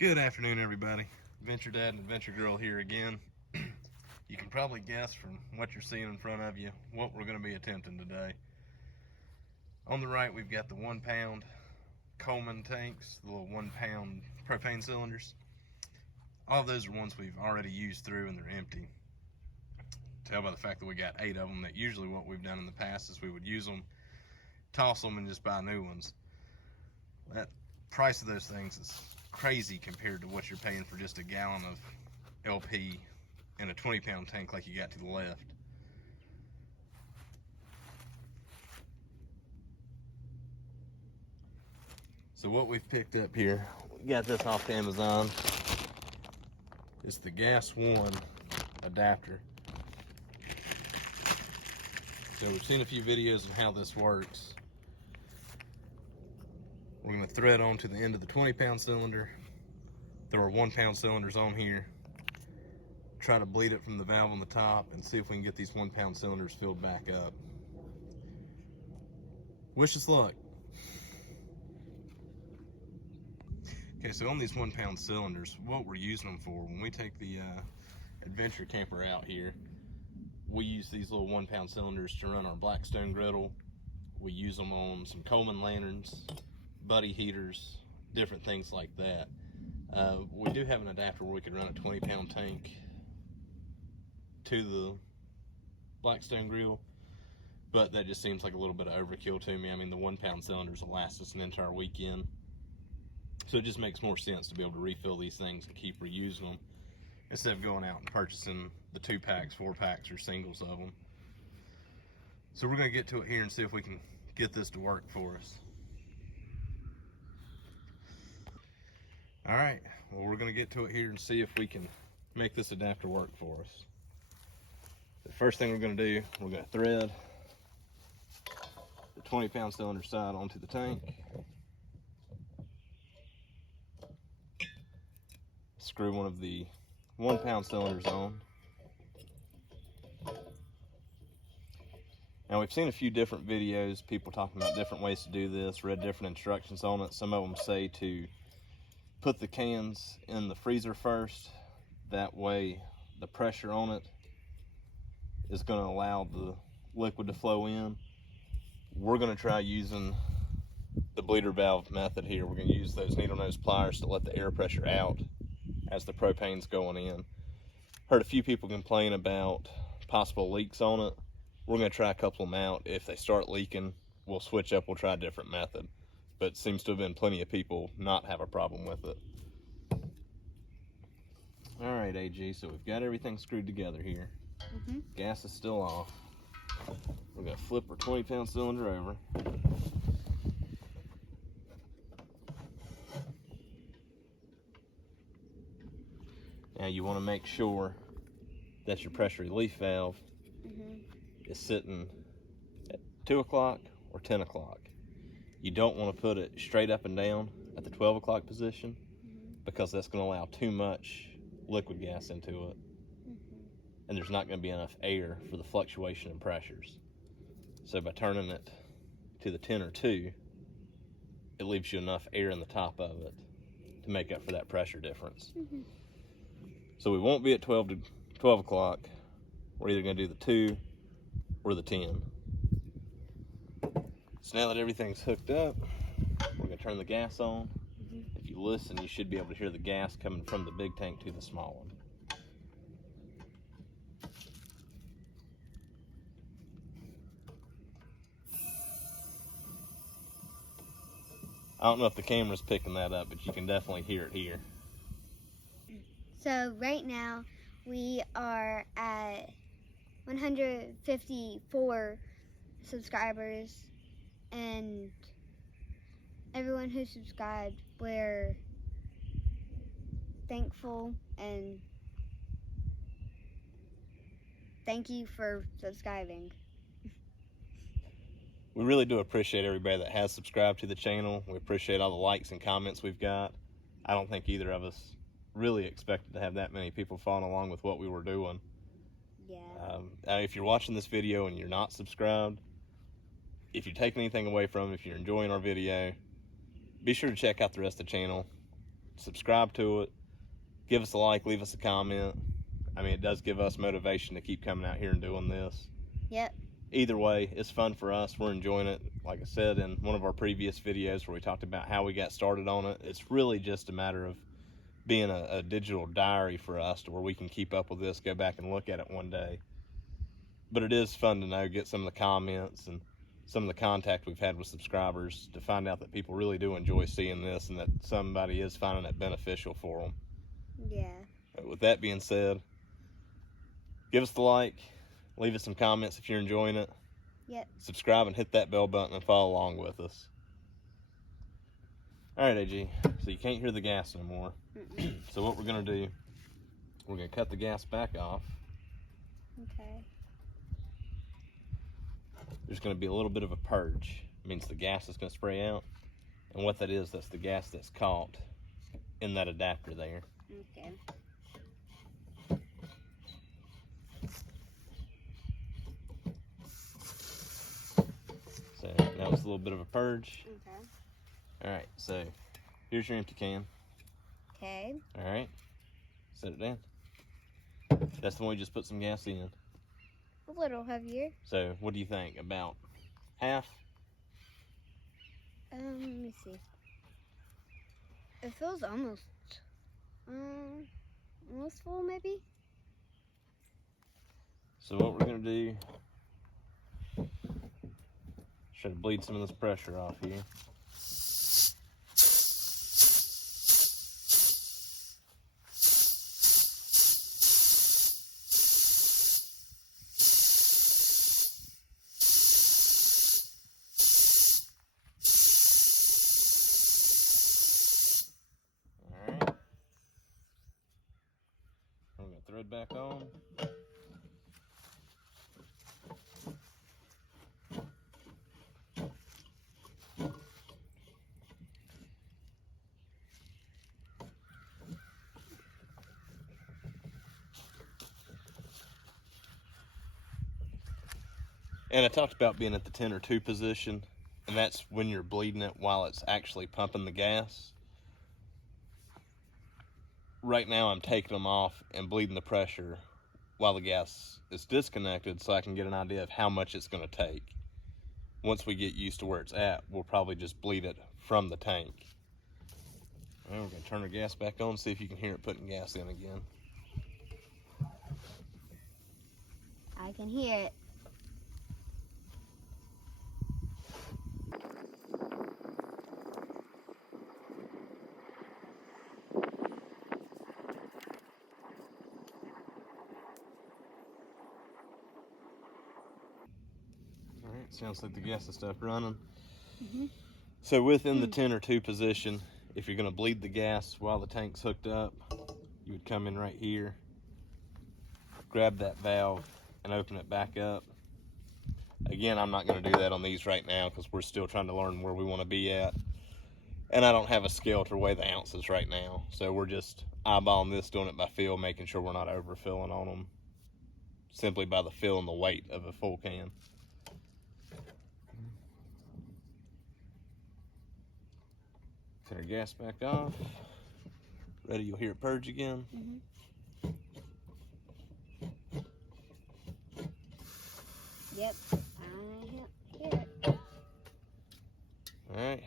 Good afternoon, everybody. Adventure Dad and Adventure Girl here again. You can probably guess from what you're seeing in front of you what we're going to be attempting today. On the right, we've got the 1 pound Coleman tanks, the little 1 pound propane cylinders. All of those are ones we've already used through and they're empty. Tell by the fact that we got 8 of them that usually what we've done in the past is we would use them, toss them, and just buy new ones. That price of those things is crazy compared to what you're paying for just a gallon of LP in a 20-pound tank like you got to the left. So what we've picked up here, we got this off Amazon. It's the Gas 1 adapter. So we've seen a few videos of how this works. We're going to thread onto the end of the 20-pound cylinder, throw our 1-pound cylinders on here, try to bleed it from the valve on the top, and see if we can get these 1-pound cylinders filled back up. Wish us luck. Okay, so on these 1-pound cylinders, what we're using them for, when we take the adventure camper out here, we use these little 1-pound cylinders to run our Blackstone griddle. We use them on some Coleman lanterns, buddy heaters, different things like that. We do have an adapter where we could run a 20-pound tank to the Blackstone grill, but that just seems like a little bit of overkill to me. I mean, the 1-pound cylinders will last us an entire weekend, so it just makes more sense to be able to refill these things and keep reusing them instead of going out and purchasing the 2-packs, 4-packs, or singles of them. So we're going to get to it here and see if we can get this to work for us. Alright, well, we're going to get to it here and see if we can make this adapter work for us. The first thing we're going to do, we're going to thread the 20-pound cylinder side onto the tank. Screw one of the 1-pound cylinders on. Now, we've seen a few different videos, people talking about different ways to do this, read different instructions on it. Some of them say to put the cans in the freezer first. That way the pressure on it is going to allow the liquid to flow in. We're going to try using the bleeder valve method here. We're going to use those needle nose pliers to let the air pressure out as the propane's going in. Heard a few people complain about possible leaks on it. We're going to try a couple of them out. If they start leaking, we'll switch up, we'll try a different method. But seems to have been plenty of people not have a problem with it. All right, AG, so we've got everything screwed together here. Gas is still off. We're gonna flip our 20-pound cylinder over. Now you wanna make sure that your pressure relief valve is sitting at 2 o'clock or 10 o'clock. You don't want to put it straight up and down at the 12 o'clock position because that's going to allow too much liquid gas into it. And there's not going to be enough air for the fluctuation in pressures. So by turning it to the 10 or 2, it leaves you enough air in the top of it to make up for that pressure difference. So we won't be at 12 o'clock. We're either going to do the 2 or the 10. So now that everything's hooked up, we're going to turn the gas on. If you listen, you should be able to hear the gas coming from the big tank to the small one. I don't know if the camera's picking that up, but you can definitely hear it here. So right now we are at 154 subscribers, and everyone who subscribed, we're thankful and thank you for subscribing. We really do appreciate everybody that has subscribed to the channel. We appreciate all the likes and comments we've got. I don't think either of us really expected to have that many people following along with what we were doing. Yeah. If you're watching this video and you're not subscribed, if you take anything away from it, if you're enjoying our video, be sure to check out the rest of the channel. subscribe to it, give us a like, leave us a comment. I mean, it does give us motivation to keep coming out here and doing this. Yep. Either way, it's fun for us. We're enjoying it. Like I said in one of our previous videos where we talked about how we got started on it, it's really just a matter of being a digital diary for us to where we can keep up with this, go back and look at it one day. But it is fun to know, get some of the comments and some of the contact we've had with subscribers to find out that people really do enjoy seeing this and that somebody is finding it beneficial for them. Yeah. But with that being said, give us the like, leave us some comments if you're enjoying it. Yep. Subscribe and hit that bell button and follow along with us. Alright, AG, so you can't hear the gas no more. So what we're going to do, we're going to cut the gas back off. Okay. There's going to be a little bit of a purge. It means the gas is going to spray out. And what that is, that's the gas that's caught in that adapter there. Okay. So that was a little bit of a purge. Okay. Alright, so here's your empty can. Okay. Alright, set it down. That's the one we just put some gas in. A little heavier. So what do you think? About half? Let me see. It feels almost full, maybe. So what we're gonna do, try to bleed some of this pressure off here. Alright. I'm gonna throw it back on. And I talked about being at the 10 or 2 position, and that's when you're bleeding it while it's actually pumping the gas. Right now I'm taking them off and bleeding the pressure while the gas is disconnected so I can get an idea of how much it's going to take. Once we get used to where it's at, we'll probably just bleed it from the tank. Well, we're going to turn the gas back on and see if you can hear it putting gas in again. I can hear it. Alright, sounds like the gas has stopped running. Mm-hmm. So within the 10 or 2 position, if you're going to bleed the gas while the tank's hooked up, you would come in right here, grab that valve, and open it back up. Again, I'm not going to do that on these right now because we're still trying to learn where we want to be at. And I don't have a scale to weigh the ounces right now. So we're just eyeballing this, doing it by feel, making sure we're not overfilling on them. Simply by the feel and the weight of a full can. Turn our gas back off. Ready, you'll hear it purge again. Mm-hmm. Yep. I hear it. Alright.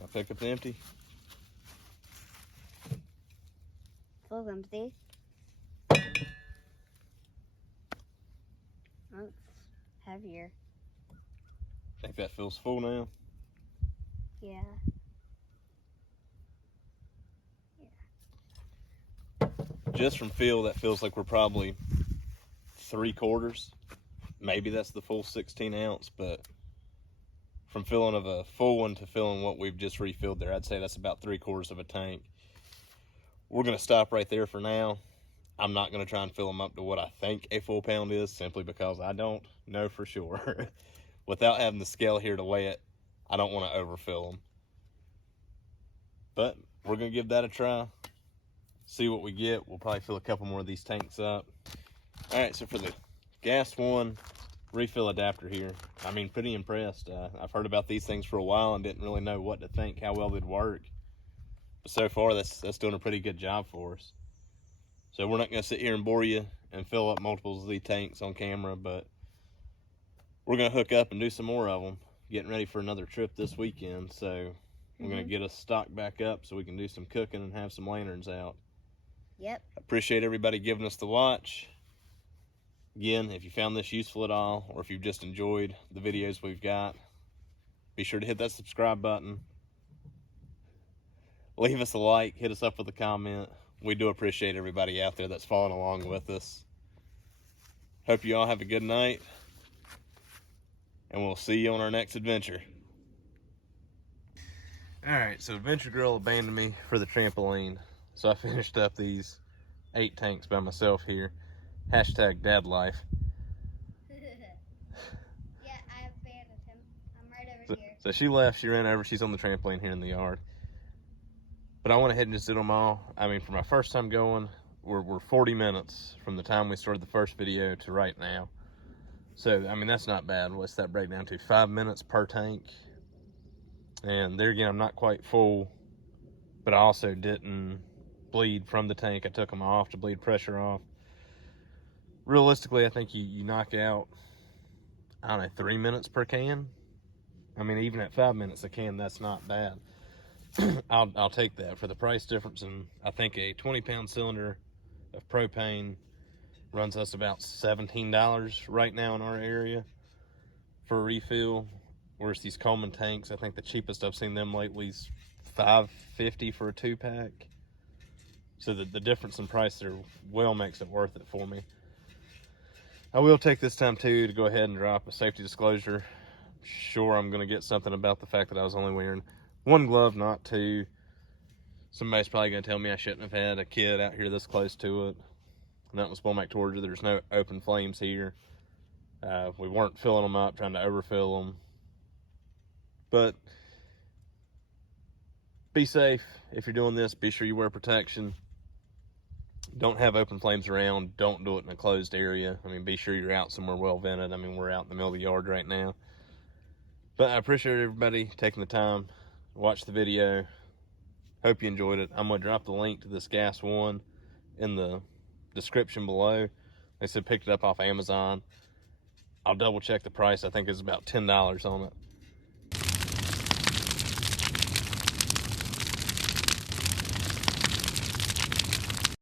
I'll pick up the empty. Full empty. Oh, it's heavier. Think that feels full now? Yeah. Just from feel, that feels like we're probably 3/4. Maybe that's the full 16 ounce, but from filling of a full one to filling what we've just refilled there, I'd say that's about 3/4 of a tank. We're going to stop right there for now. I'm not going to try and fill them up to what I think a full pound is, simply because I don't know for sure. Without having the scale here to weigh it, I don't want to overfill them. But we're going to give that a try. See what we get. We'll probably fill a couple more of these tanks up. Alright, so for the gas one, refill adapter here. I mean, pretty impressed. I've heard about these things for a while and didn't really know what to think, how well they'd work. But so far, that's doing a pretty good job for us. So we're not going to sit here and bore you and fill up multiples of these tanks on camera, but we're going to hook up and do some more of them. Getting ready for another trip this weekend, so we're going to get us stocked back up so we can do some cooking and have some lanterns out. Yep. Appreciate everybody giving us the watch. Again, if you found this useful at all, or if you've just enjoyed the videos we've got, be sure to hit that subscribe button. Leave us a like, hit us up with a comment. We do appreciate everybody out there that's following along with us. Hope you all have a good night, and we'll see you on our next adventure. Alright, so Adventure Girl abandoned me for the trampoline, so I finished up these 8 tanks by myself here. Hashtag dad life. Yeah, I abandoned him. I'm right over here. So she left, she ran over, she's on the trampoline here in the yard. But I went ahead and just did them all. I mean, for my first time going, we're 40 minutes from the time we started the first video to right now. So, I mean, that's not bad. What's that break down to? 5 minutes per tank. And there again, I'm not quite full, but I also didn't bleed from the tank. I took them off to bleed pressure off. Realistically, I think you knock out, I don't know, 3 minutes per can. I mean, even at 5 minutes a can, that's not bad. I'll take that for the price difference. And I think a 20-pound cylinder of propane runs us about $17 right now in our area for a refill. Whereas these Coleman tanks, I think the cheapest I've seen them lately is $5.50 for a 2-pack. So the difference in price there well makes it worth it for me. I will take this time too to go ahead and drop a safety disclosure. Sure, I'm going to get something about the fact that I was only wearing 1 glove, not 2. Somebody's probably going to tell me I shouldn't have had a kid out here this close to it. Nothing was pulling back towards you. There's no open flames here. We weren't filling them up, trying to overfill them. But be safe if you're doing this. Be sure you wear protection. Don't have open flames around. Don't do it in a closed area. I mean, be sure you're out somewhere well vented. I mean, we're out in the middle of the yard right now. But I appreciate everybody taking the time to watch the video. Hope you enjoyed it. I'm going to drop the link to this gas one in the description below. They said picked it up off Amazon. I'll double check the price. I think it's about $10 on it.